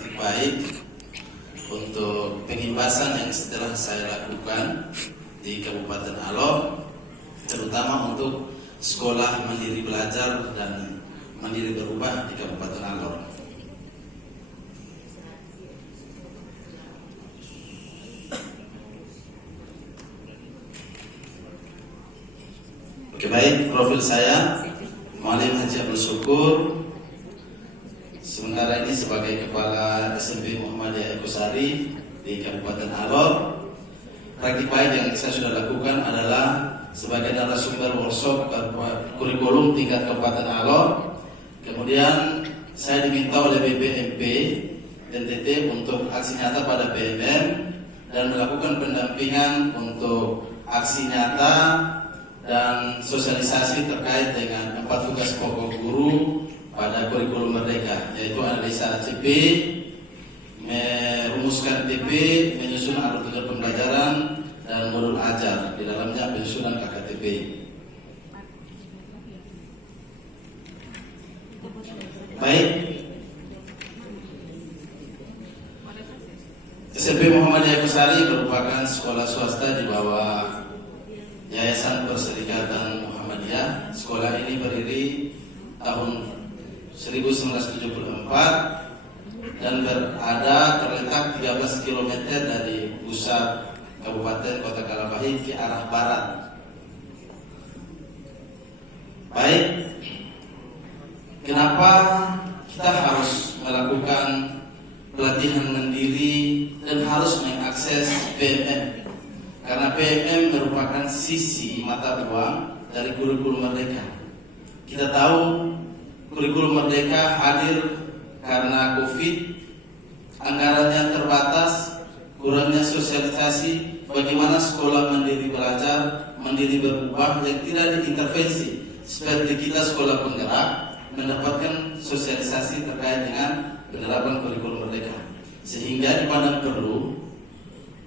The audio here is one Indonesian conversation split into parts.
praktik baik untuk pengibasan yang setelah saya lakukan di Kabupaten Alor, terutama untuk sekolah mandiri belajar dan mandiri berubah di Kabupaten Alor. Oke, baik, profil saya Muallim Haji Abdul Syukur. Sementara ini sebagai Kepala SMP Muhammadiyah Ekosari di Kabupaten Alor. Praktik baik yang saya sudah lakukan adalah sebagai narasumber workshop kurikulum tingkat Kabupaten Alor. Kemudian saya diminta oleh BPMP NTT untuk aksi nyata pada BMM dan melakukan pendampingan untuk aksi nyata dan sosialisasi terkait dengan 4 tugas pokok guru pada kurikulum merdeka, yaitu analisa ACP, merumuskan TP, menyusun alur tugas pembelajaran, dan modul ajar, di dalamnya penyusunan KKTP. Baik, SMP Muhammadiyah Ekosari merupakan sekolah swasta di bawah Yayasan Perserikatan Muhammadiyah. Sekolah ini berdiri tahun 1974 dan terletak 13 km dari pusat Kabupaten Kota Kalabahit ke arah barat. Baik, kenapa kita harus melakukan pelatihan mandiri dan harus mengakses PMM? Karena PMM merupakan sisi mata uang dari kurikulum merdeka. Kita tahu kurikulum merdeka hadir karena COVID, anggarannya terbatas, kurangnya sosialisasi bagaimana sekolah mandiri belajar, mandiri berubah yang tidak diintervensi. Seperti kita sekolah penggerak mendapatkan sosialisasi terkait dengan penerapan kurikulum merdeka. Sehingga dipandang perlu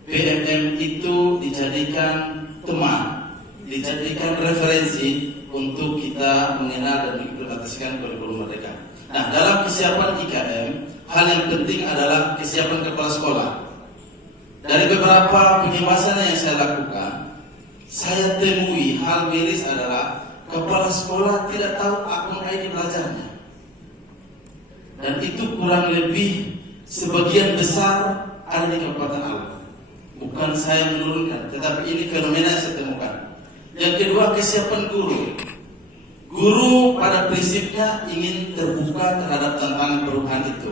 PMM itu dijadikan teman, dijadikan referensi untuk kita mengenal dan mengimplementasikan kurikulum merdeka. Nah, dalam kesiapan IKM, hal yang penting adalah kesiapan kepala sekolah. Dari beberapa pengibasan yang saya lakukan, saya temui hal miris adalah kepala sekolah tidak tahu akun ID belajarnya. Dan itu kurang lebih sebagian besar ada di Kabupaten Alor. Bukan saya menurunkan, tetapi ini fenomena yang saya temukan. Yang kedua, kesiapan guru. Guru pada prinsipnya ingin terbuka terhadap tantangan perubahan itu.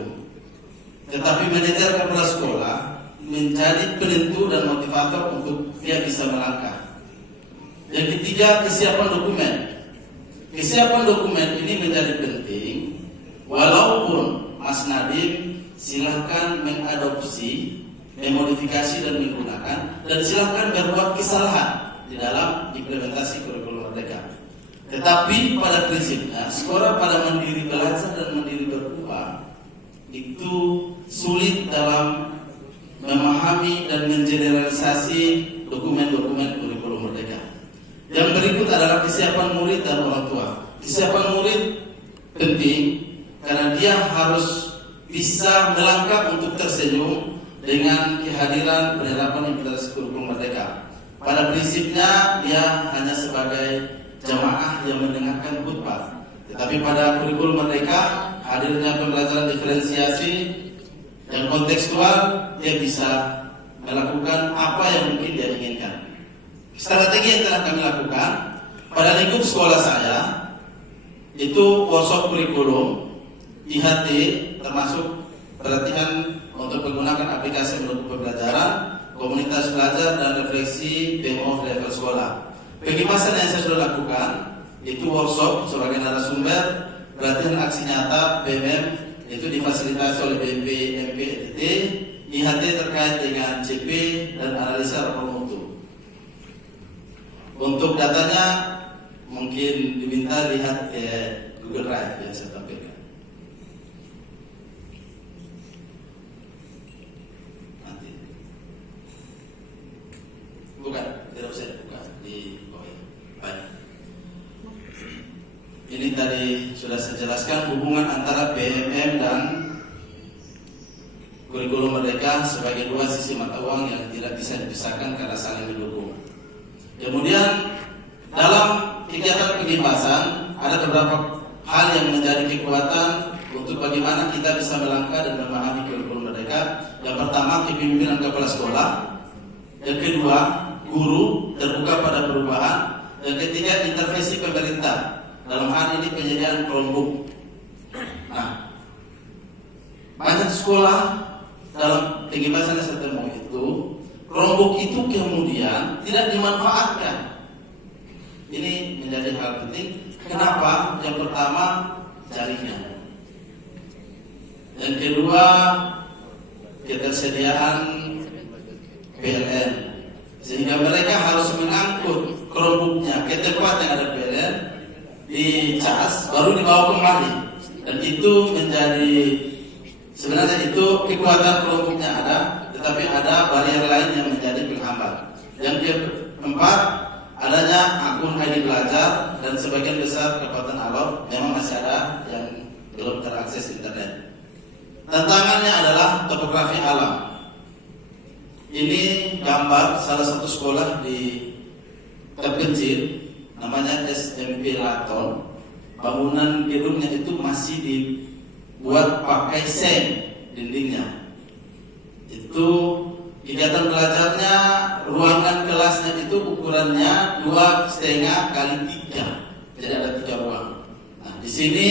Tetapi manajer kepala sekolah menjadi penentu dan motivator untuk dia bisa melangkah. Yang ketiga, kesiapan dokumen. Kesiapan dokumen ini menjadi penting. Walaupun Mas Nadiem silahkan mengadopsi, memodifikasi dan menggunakan, dan silahkan berbuat kesalahan di dalam implementasi kurikulum merdeka. Tetapi pada prinsipnya sekolah pada mandiri belajar dan mandiri berubah itu sulit dalam memahami dan mengeneralisasi dokumen-dokumen kurikulum merdeka. Yang berikut adalah kesiapan murid dan orang tua. Kesiapan murid penting karena dia harus bisa melangkah untuk tersenyum dengan kehadiran penerapan implementasi kurikulum merdeka. Pada prinsipnya dia hanya sebagai jamaah yang mendengarkan khutbah. Tetapi pada kurikulum merdeka hadirnya pembelajaran diferensiasi yang kontekstual, dia bisa melakukan apa yang mungkin dia inginkan. Strategi yang telah kami lakukan pada lingkup sekolah saya itu workshop kurikulum, IHT, termasuk pelatihan untuk menggunakan aplikasi mendukung pembelajaran, komunitas belajar dan refleksi PMO level sekolah. Pengibasan yang saya sudah lakukan itu workshop sebagai narasumber, pelatihan aksi nyata PMM itu difasilitasi oleh BPMP NTT, IHT terkait dengan CP dan analisa rapor mutu. Untuk datanya mungkin diminta lihat Google Drive yang saya tampilkan. Nanti. Bukan, tidak usah dibuka di bawah ini. Baik. Ini tadi sudah saya jelaskan hubungan antara PMM dan kurikulum Merdeka sebagai dua sisi mata uang yang tidak bisa dipisahkan karena saling mendukung. Kemudian dalam kegiatan pengibasan ada beberapa hal yang menjadi kekuatan untuk bagaimana kita bisa melangkah dan memahami kurikulum Merdeka. Yang pertama, kepemimpinan kepala sekolah. Yang kedua, guru terbuka pada perubahan. Yang ketiga, intervensi pemerintah. Dalam hal ini penyediaan Chromebook. Nah, banyak sekolah dalam pengibasan yang saya temui itu, Chromebook itu kemudian tidak dimanfaatkan. Ini menjadi hal penting. Kenapa? Yang pertama, jaringan. Yang kedua, ketersediaan PLN, sehingga mereka harus mengangkut Chromebooknya ke tempat yang ada PLN, dicas, baru dibawa kembali. Dan itu menjadi, sebenarnya itu kekuatan Chromebooknya ada, tetapi ada barrier lain yang menjadi penghambat. Yang keempat, adanya akun ID belajar, dan sebagian besar Kabupaten Alor memang masih ada yang belum terakses internet. Tantangannya adalah topografi alam. Ini gambar salah satu sekolah di terpencil, namanya SMP Laton. Bangunan gedungnya itu masih dibuat pakai seng dindingnya. Itu kegiatan belajarnya, ruangan kelasnya itu ukurannya 2,5 kali 3, jadi ada 3 ruang. Nah, di sini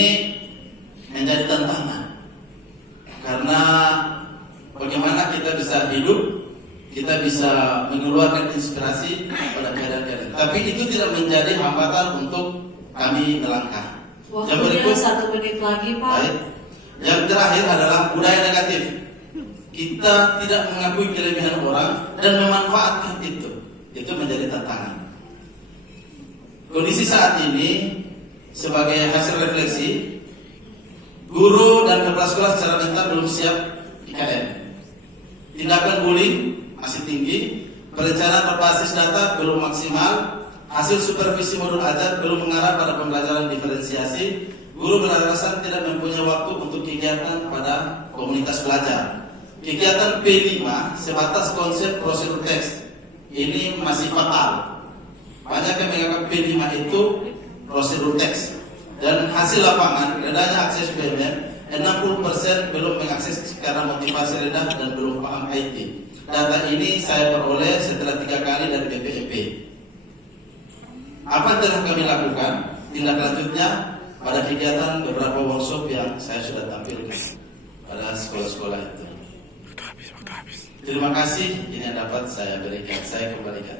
menjadi tantangan karena bagaimana kita bisa hidup, kita bisa mengeluarkan inspirasi pada keadaan-keadaan. Tapi itu tidak menjadi hambatan untuk kami melangkah. Waktunya 1 menit lagi, Pak. Baik. Yang terakhir adalah budaya negatif. Kita tidak mengakui kelebihan orang dan memanfaatkan itu. Itu menjadi tantangan. Kondisi saat ini sebagai hasil refleksi, guru dan kepala sekolah secara mental belum siap IKN. Tindakan bullying masih tinggi, perencanaan berbasis data belum maksimal, hasil supervisi modul ajar belum mengarah pada pembelajaran diferensiasi, guru beralasan tidak mempunyai waktu untuk kegiatan pada komunitas belajar. Kegiatan P5 sebatas konsep prosedur teks ini masih fatal. Banyak yang menganggap P5 itu prosedur teks. Dan hasil lapangan, rendahnya akses PMM, 60% belum mengakses karena motivasi rendah dan belum paham IT. Data ini saya peroleh setelah 3 kali dari BPMP. Apa yang telah kami lakukan? Tindak lanjutnya pada kegiatan beberapa workshop yang saya sudah tampilkan pada sekolah-sekolah itu. Terima kasih, ini yang dapat saya berikan, saya kembalikan.